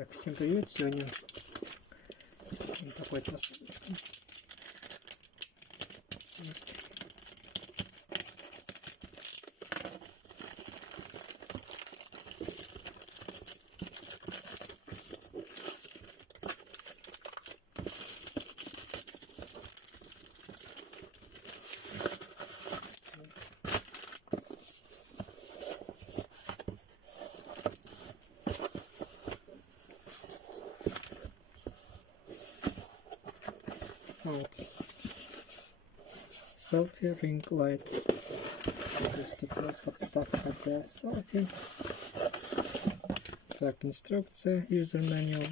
Так, всем привет! Сегодня вот такой посылочка. Вот. Selfie ring light. То есть тут у нас подставка для селфи. Так, инструкция, user manual.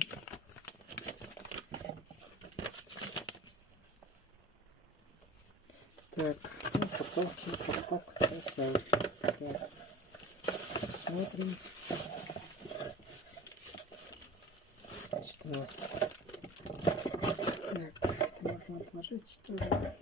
Так, ну, подставка для селфи. Так, смотрим. Значит, у нас... Так, это можно отложить тоже.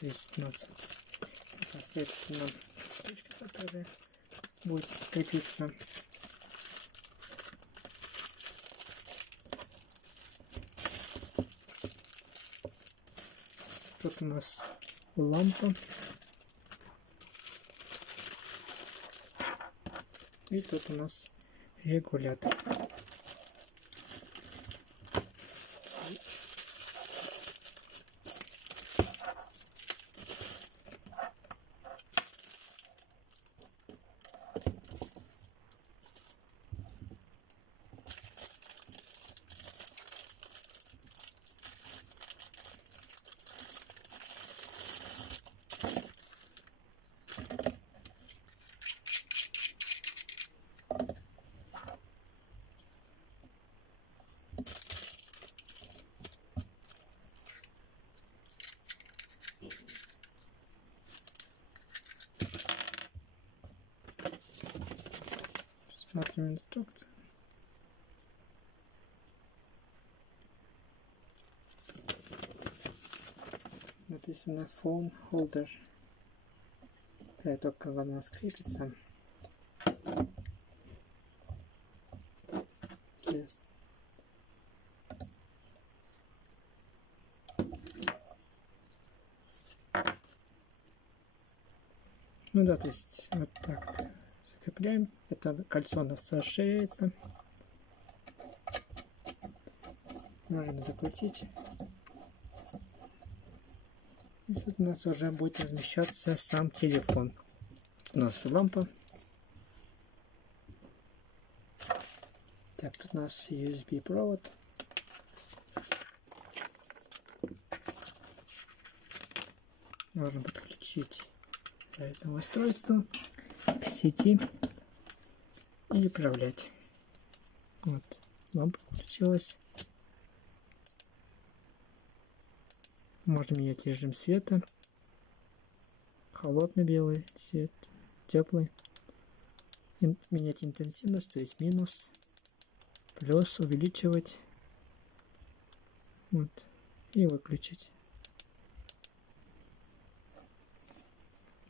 Есть у нас непосредственно штучка, которая будет крепиться. Тут у нас лампа. И тут у нас регулятор. Смотрим инструкцию. Написано phone holder. Это только когда она скрепится. Yes. Ну да, то есть вот так закрепляем. Это кольцо у нас расширяется. Можем закрутить. И тут у нас уже будет размещаться сам телефон. У нас лампа. Так, тут у нас USB провод. Можем подключить это устройство к сети и управлять. Вот, лампа включилась. Можно менять режим света. Холодный белый цвет, теплый. Менять интенсивность, то есть минус, плюс, увеличивать. Вот, и выключить.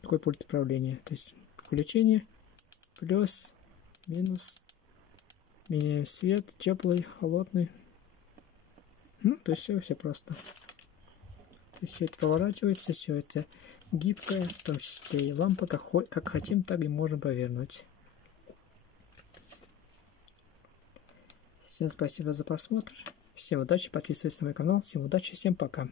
Такой пульт управления. То есть включение, плюс, минус. Меняем свет, теплый, холодный. Ну, то есть все просто. То есть все это поворачивается, все это гибкое, в том числе и лампа, как хотим, так и можем повернуть. Всем спасибо за просмотр. Всем удачи, подписывайтесь на мой канал. Всем удачи, всем пока.